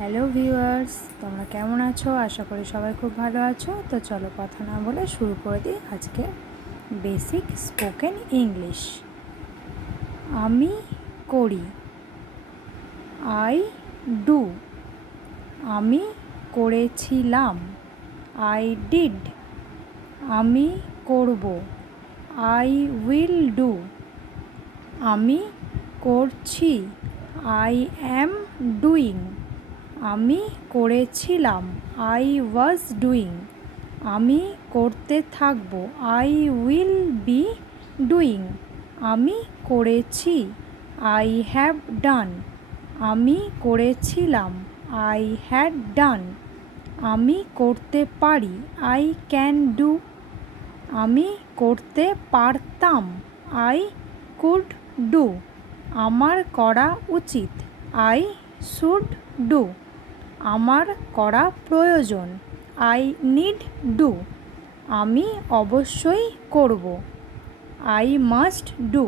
Hello viewers, তোমরা কেমন আছো? আশা করি সবাই খুব ভালো আছো। তো চলো কথা না বলে শুরু করে দিই আজকে বেসিক স্পোকেন ইংলিশ। আমি করি, আই ডু। আমি করেছিলাম, আই ডিড। আমি করব, আই উইল ডু। আমি করছি, আই অ্যাম ডুইং। আমি করেছিলাম, আই ওয়াজ ডুইং। আমি করতে থাকব, আই উইল বি ডুইং। আমি করেছি, আই হ্যাভ ডান। আমি করেছিলাম, আই হ্যাড ডান। আমি করতে পারি, আই ক্যান ডু। আমি করতে পারতাম, আই কুড ডু। আমার করা উচিত, আই শুড ডু। আমার করা প্রয়োজন, আই নিড ডু। আমি অবশ্যই করব, আই মাস্ট ডু।